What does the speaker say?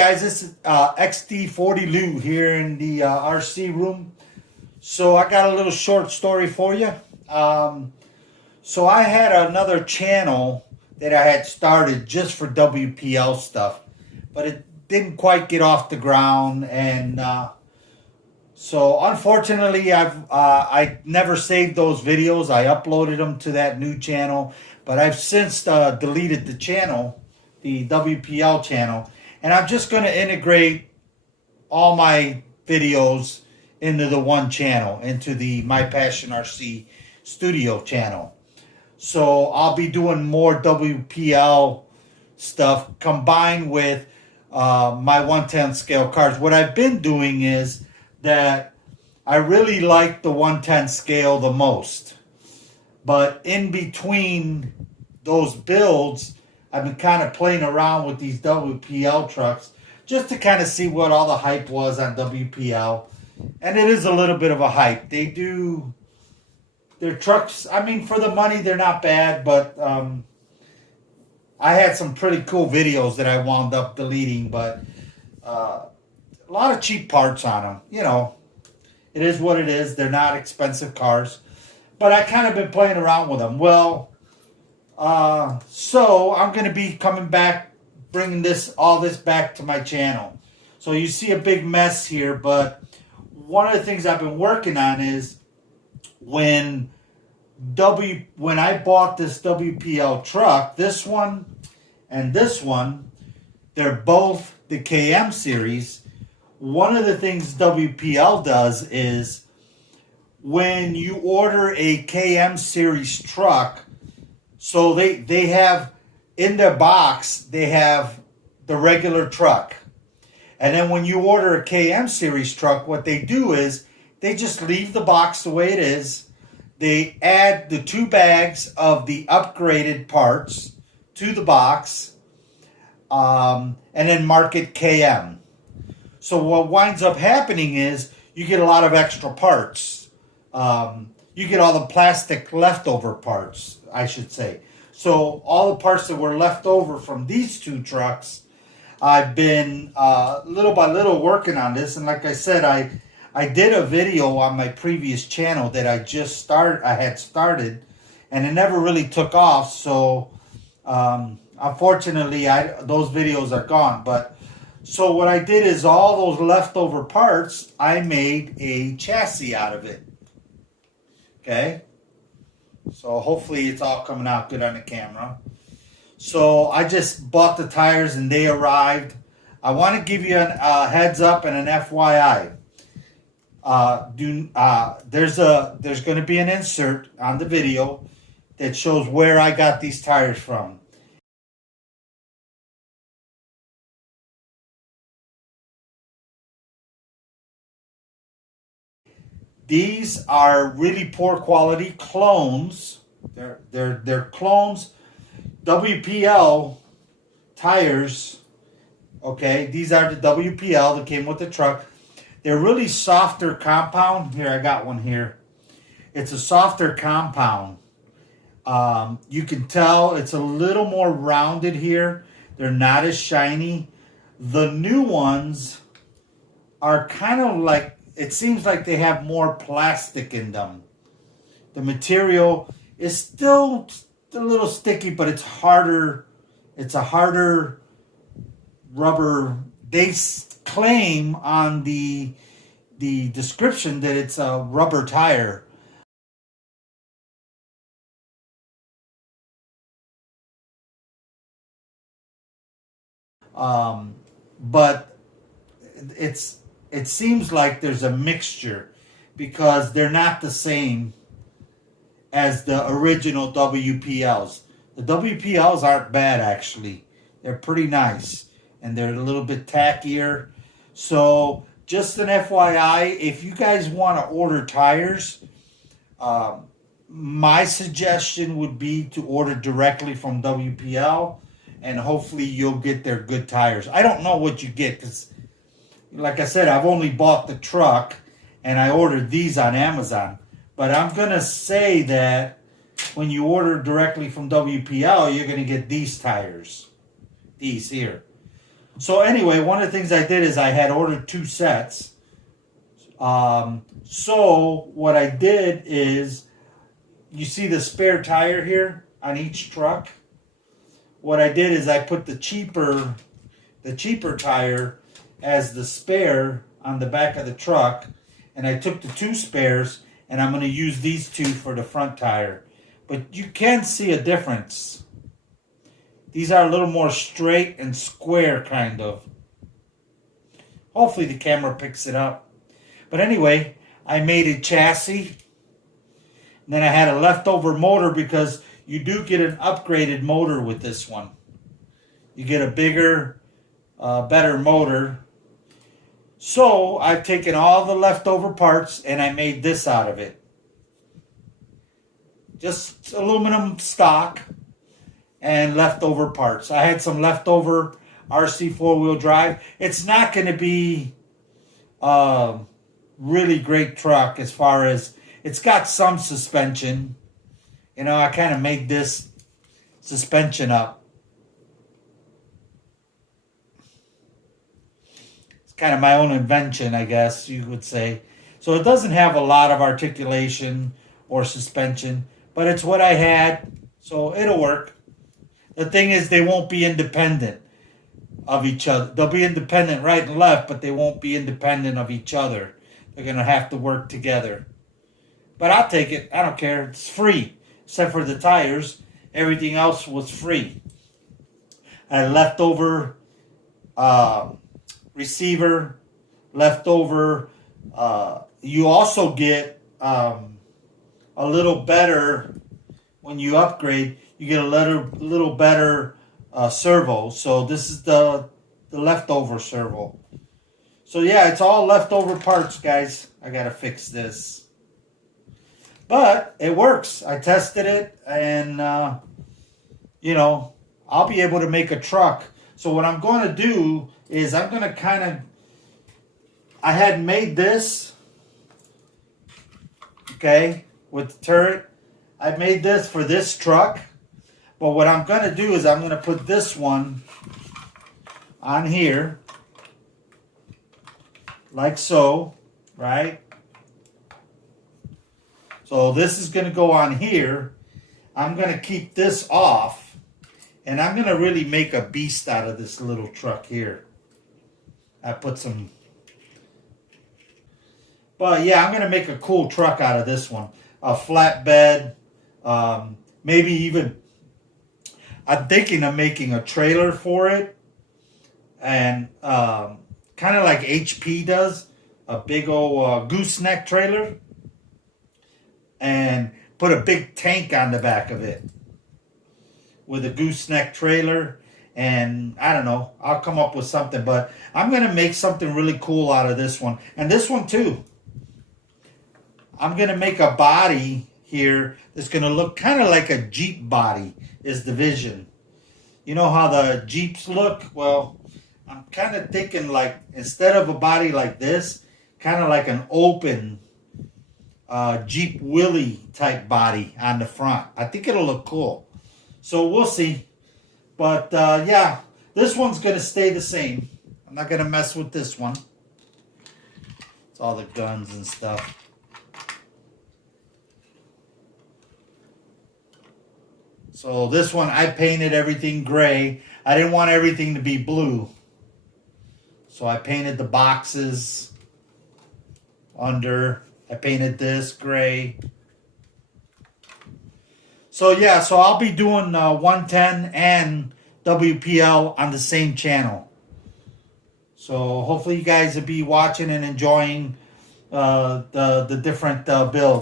guys, this is XD40 Lou here in the RC room. So I got a little short story for you. So I had another channel that I had started just for WPL stuff, but it didn't quite get off the ground, and so unfortunately I never saved those videos. I uploaded them to that new channel, but I've since deleted the channel, the WPL channel, and I'm just going to integrate all my videos into the one channel, into the My Passion RC Studio channel. So I'll be doing more WPL stuff combined with my 1/10 scale cars. What I've been doing is that I really like the 1/10 scale the most. But in between those builds, I've been kind of playing around with these WPL trucks just to kind of see what all the hype was on WPL. And it is a little bit of a hype. Their trucks, I mean, for the money, they're not bad, but I had some pretty cool videos that I wound up deleting, but a lot of cheap parts on them. You know, it is what it is. They're not expensive cars, but I kind of been playing around with them. Well, so I'm going to be coming back, bringing all this back to my channel. So you see a big mess here, but one of the things I've been working on is when I bought this WPL truck, this one and this one, they're both the KM series. One of the things WPL does is when you order a KM series truck, so they have in their box, they have the regular truck. And then when you order a KM series truck, what they do is they just leave the box the way it is. They add the 2 bags of the upgraded parts to the box, and then mark it KM. So what winds up happening is you get a lot of extra parts. You get all the plastic leftover parts, I should say. So all the parts that were left over from these 2 trucks, I've been little by little working on this. And like I said, I did a video on my previous channel that I had started, and it never really took off. So unfortunately, those videos are gone. But so what I did is all those leftover parts, I made a chassis out of it. Okay. So hopefully it's all coming out good on the camera. So I just bought the tires and they arrived. I want to give you a heads up and an FYI. There's going to be an insert on the video that shows where I got these tires from. These are really poor quality clones. They're clones. WPL tires. Okay, these are the WPL that came with the truck. They're really softer compound. Here, I got one here. It's a softer compound. You can tell it's a little more rounded here. They're not as shiny. The new ones are kind of like, it seems like they have more plastic in them. The material is still a little sticky, but it's harder. It's a harder rubber. They claim on the description that it's a rubber tire. But it seems like there's a mixture because they're not the same as the original WPLs. The WPLs aren't bad, actually. They're pretty nice, and they're a little bit tackier. So just an FYI, if you guys want to order tires, my suggestion would be to order directly from WPL, and hopefully you'll get their good tires. I don't know what you get because, like I said, I've only bought the truck, and I ordered these on Amazon. But I'm going to say that when you order directly from WPL, you're going to get these tires. These here. So anyway, one of the things I did is I had ordered 2 sets. So what I did is, you see the spare tire here on each truck? What I did is I put the cheaper tire as the spare on the back of the truck, and I took the 2 spares, and I'm going to use these 2 for the front tire. But you can see a difference. These are a little more straight and square, kind of. Hopefully the camera picks it up. But anyway, I made a chassis. And then I had a leftover motor, because you do get an upgraded motor with this one. You get a bigger, better motor. So I've taken all the leftover parts and I made this out of it. Just aluminum stock and leftover parts. I had some leftover RC 4-wheel drive. It's not going to be a really great truck as far as, it's got some suspension. You know, I kind of made this suspension up. It's kind of my own invention, I guess you would say. So it doesn't have a lot of articulation or suspension, but it's what I had, so it'll work. The thing is, they won't be independent of each other. They'll be independent right and left, but they won't be independent of each other. They're going to have to work together. But I'll take it. I don't care. It's free. Except for the tires. Everything else was free. I had leftover receiver. Leftover. You also get a little better, when you upgrade, you get a little better servo. So this is the leftover servo. So yeah, it's all leftover parts, guys. I got to fix this. But it works. I tested it, and, you know, I'll be able to make a truck. So what I'm going to do is I'm going to kind of, I had made this, okay, with the turret. I made this for this truck. But what I'm going to do is I'm going to put this one on here, like so, right? So this is going to go on here. I'm going to keep this off, and I'm going to really make a beast out of this little truck here. I put some, but yeah, I'm going to make a cool truck out of this one. A flatbed, maybe even, I'm thinking of making a trailer for it, and kind of like HP does, a big old gooseneck trailer, and put a big tank on the back of it with a gooseneck trailer. And I don't know, I'll come up with something, but I'm going to make something really cool out of this one. And this one too. I'm going to make a body here that's going to look kind of like a Jeep body, is the vision. You know how the Jeeps look? Well, I'm kind of thinking, like, instead of a body like this, kind of like an open Jeep Willy type body on the front. I think it'll look cool. So we'll see. But yeah, this one's going to stay the same. I'm not going to mess with this one. It's all the guns and stuff. So this one, I painted everything gray. I didn't want everything to be blue. So I painted the boxes under. I painted this gray. So yeah, so I'll be doing 110 and WPL on the same channel. So hopefully you guys will be watching and enjoying the different builds.